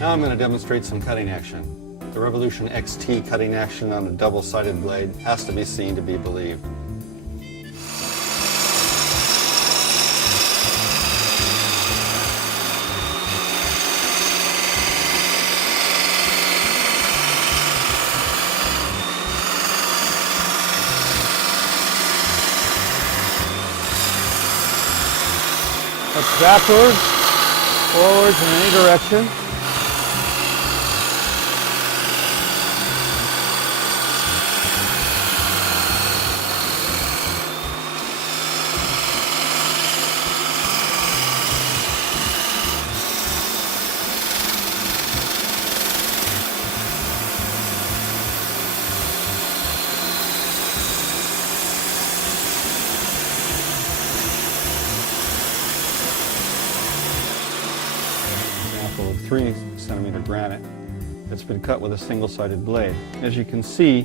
Now I'm going to demonstrate some cutting action. The Revolution XT cutting action on a double-sided blade has to be seen to be believed. That's backwards, forwards in any direction. Of 3-centimeter granite that's been cut with a single-sided blade. As you can see,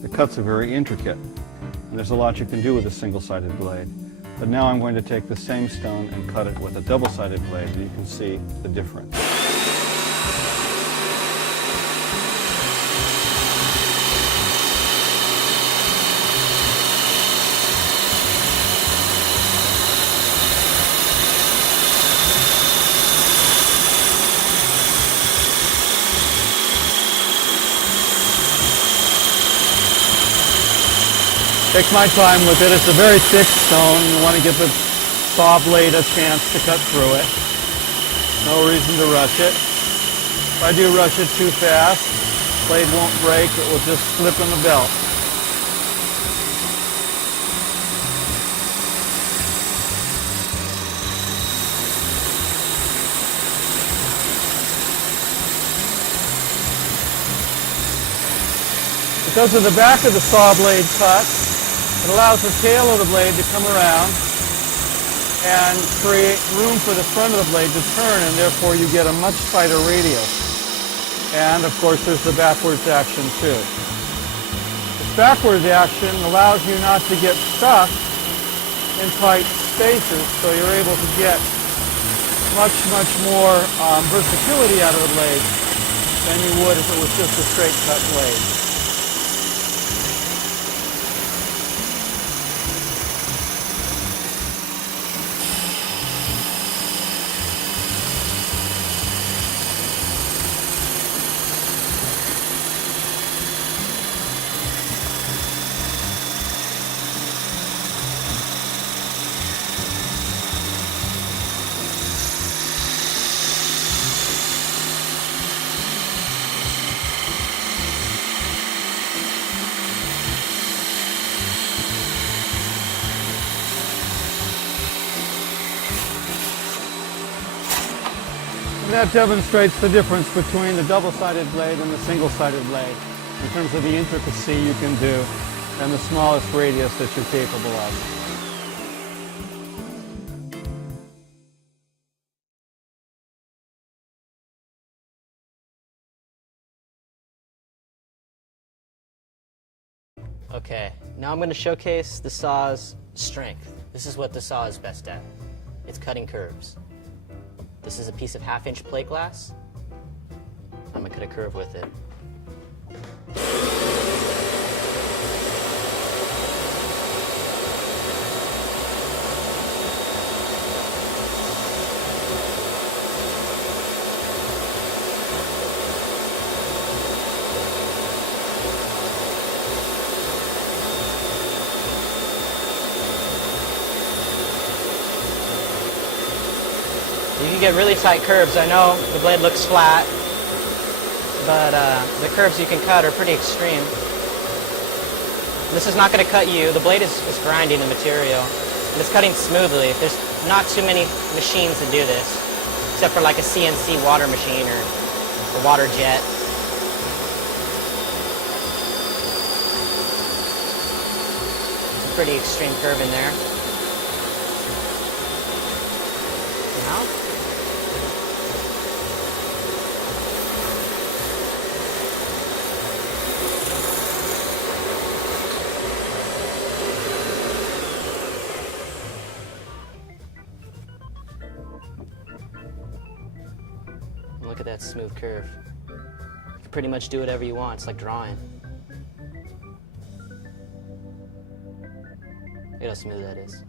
the cuts are very intricate, and there's a lot you can do with a single-sided blade. But now I'm going to take the same stone and cut it with a double-sided blade, and you can see the difference. Take my time with it. It's a very thick stone. You want to give the saw blade a chance to cut through it. No reason to rush it. If I do rush it too fast, the blade won't break. It will just slip in the belt. Because of the back of the saw blade cut, it allows the tail of the blade to come around and create room for the front of the blade to turn, and therefore you get a much tighter radius. And of course there's the backwards action too. This backwards action allows you not to get stuck in tight spaces, so you're able to get much more versatility out of the blade than you would if it was just a straight cut blade. That demonstrates the difference between the double-sided blade and the single-sided blade in terms of the intricacy you can do and the smallest radius that you're capable of. Okay, now I'm going to showcase the saw's strength. This is what the saw is best at. It's cutting curves. This is a piece of 1/2-inch plate glass. I'm going to cut a curve with it. You can get really tight curves. I know the blade looks flat, but the curves you can cut are pretty extreme. This is not going to cut you. The blade is grinding the material, and it's cutting smoothly. There's not too many machines that do this, except for like a CNC water machine or a water jet. It's a pretty extreme curve in there. Now, Look at that smooth curve. You can pretty much do whatever you want. It's like drawing. Look at how smooth that is.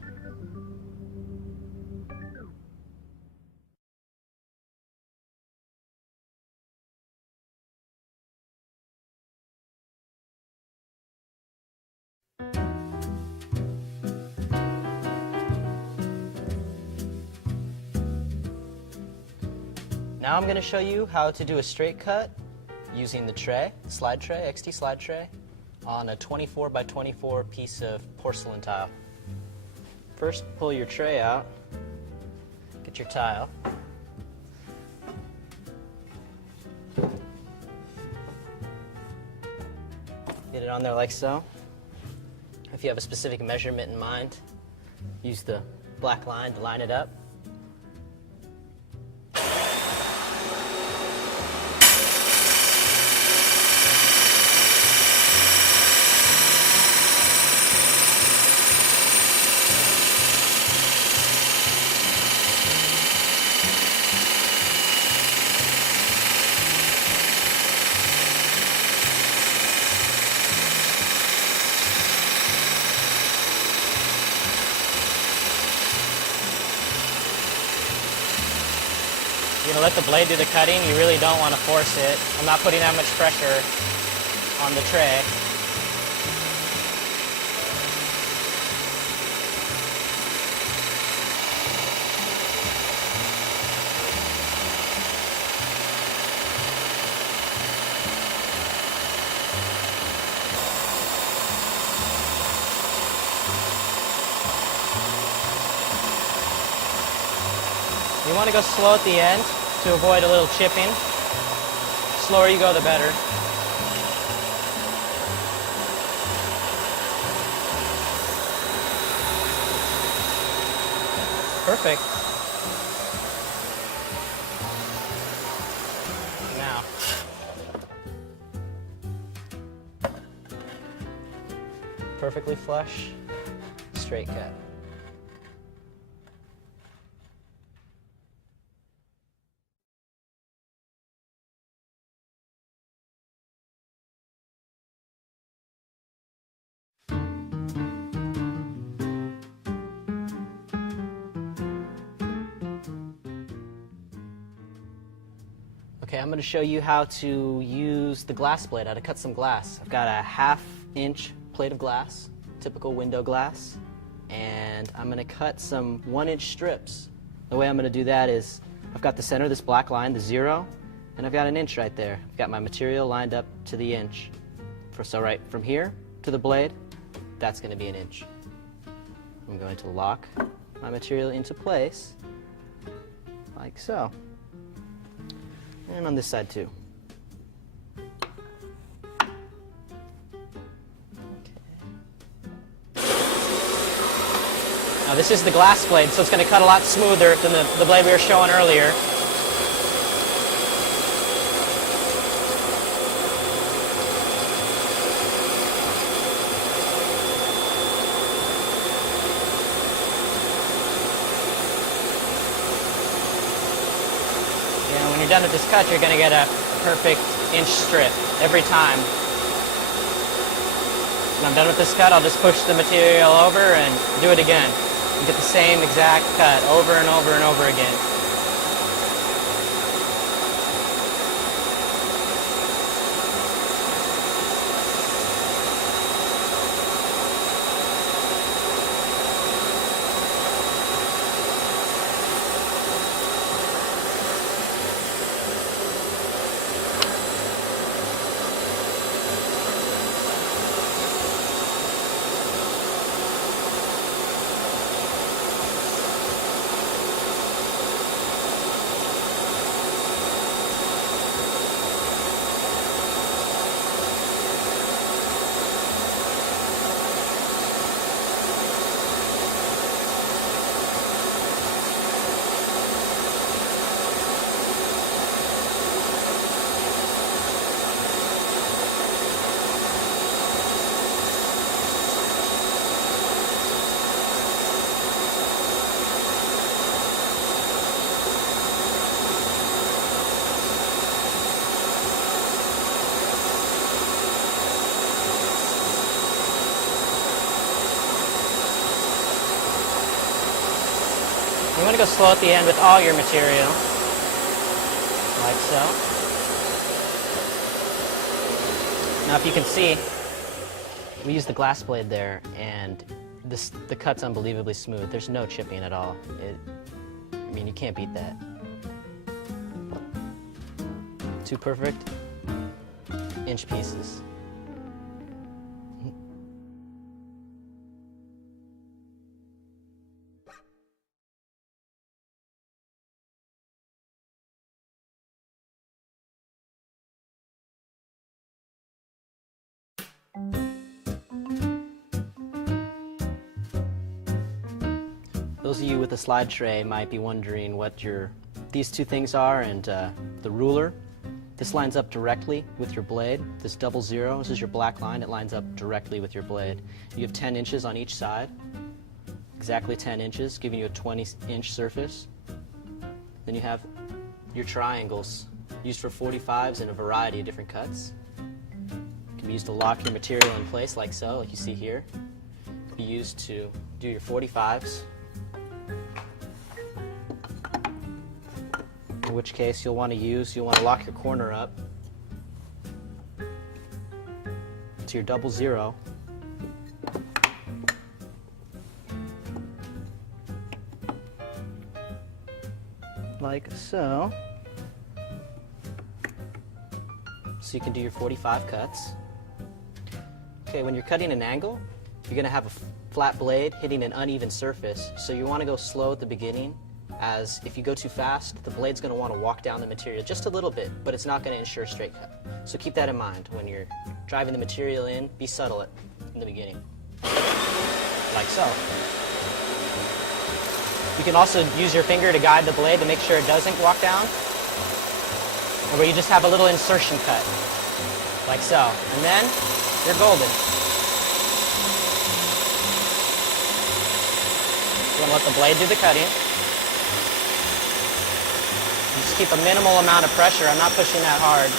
Now I'm going to show you how to do a straight cut using the tray, slide tray, XT slide tray, on a 24 by 24 piece of porcelain tile. First, pull your tray out, get your tile. Get it on there like so. If you have a specific measurement in mind, use the black line to line it up. You're going to let the blade do the cutting. You really don't want to force it. I'm not putting that much pressure on the tray. You want to go slow at the end to avoid a little chipping. The slower you go, the better. Perfect. Now, perfectly flush, straight cut. Okay, I'm going to show you how to use the glass blade, how to cut some glass. I've got a 1/2 inch plate of glass, typical window glass, and I'm going to cut some 1-inch strips. The way I'm going to do that is I've got the center of this black line, the 0, and I've got an inch right there. I've got my material lined up to the inch. So right from here to the blade, that's going to be an inch. I'm going to lock my material into place like so. And on this side too. Now this is the glass blade, so it's going to cut a lot smoother than the blade we were showing earlier. When you're done with this cut, you're going to get a perfect inch strip every time. When I'm done with this cut, I'll just push the material over and do it again. You get the same exact cut over and over and over again. You want to go slow at the end with all your material, like so. Now if you can see, we use the glass blade there, and the cut's unbelievably smooth. There's no chipping at all. I mean, you can't beat that. Two perfect inch pieces. Those of you with a slide tray might be wondering what these two things are, and the ruler. This lines up directly with your blade. This 00, this is your black line, it lines up directly with your blade. You have 10 inches on each side, exactly 10 inches, giving you a 20-inch surface. Then you have your triangles, used for 45s and a variety of different cuts. Can be used to lock your material in place like so, like you see here. Can be used to do your 45s. In which case you'll want to lock your corner up to your 00. Like so. So you can do your 45 cuts. Okay, when you're cutting an angle, you're going to have a flat blade hitting an uneven surface, so you want to go slow at the beginning, as if you go too fast, the blade's going to want to walk down the material just a little bit, but it's not going to ensure straight cut. So keep that in mind when you're driving the material in. Be subtle in the beginning, like so. You can also use your finger to guide the blade to make sure it doesn't walk down, or where you just have a little insertion cut, like so, and then you're golden. You want to let the blade do the cutting. Just keep a minimal amount of pressure. I'm not pushing that hard.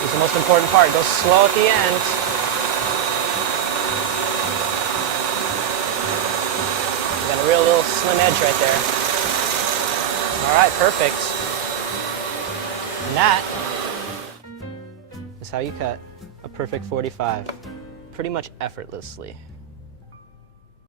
This is the most important part. Go slow at the end. Got a real little slim edge right there. All right, perfect. And that is how you cut a perfect 45, pretty much effortlessly.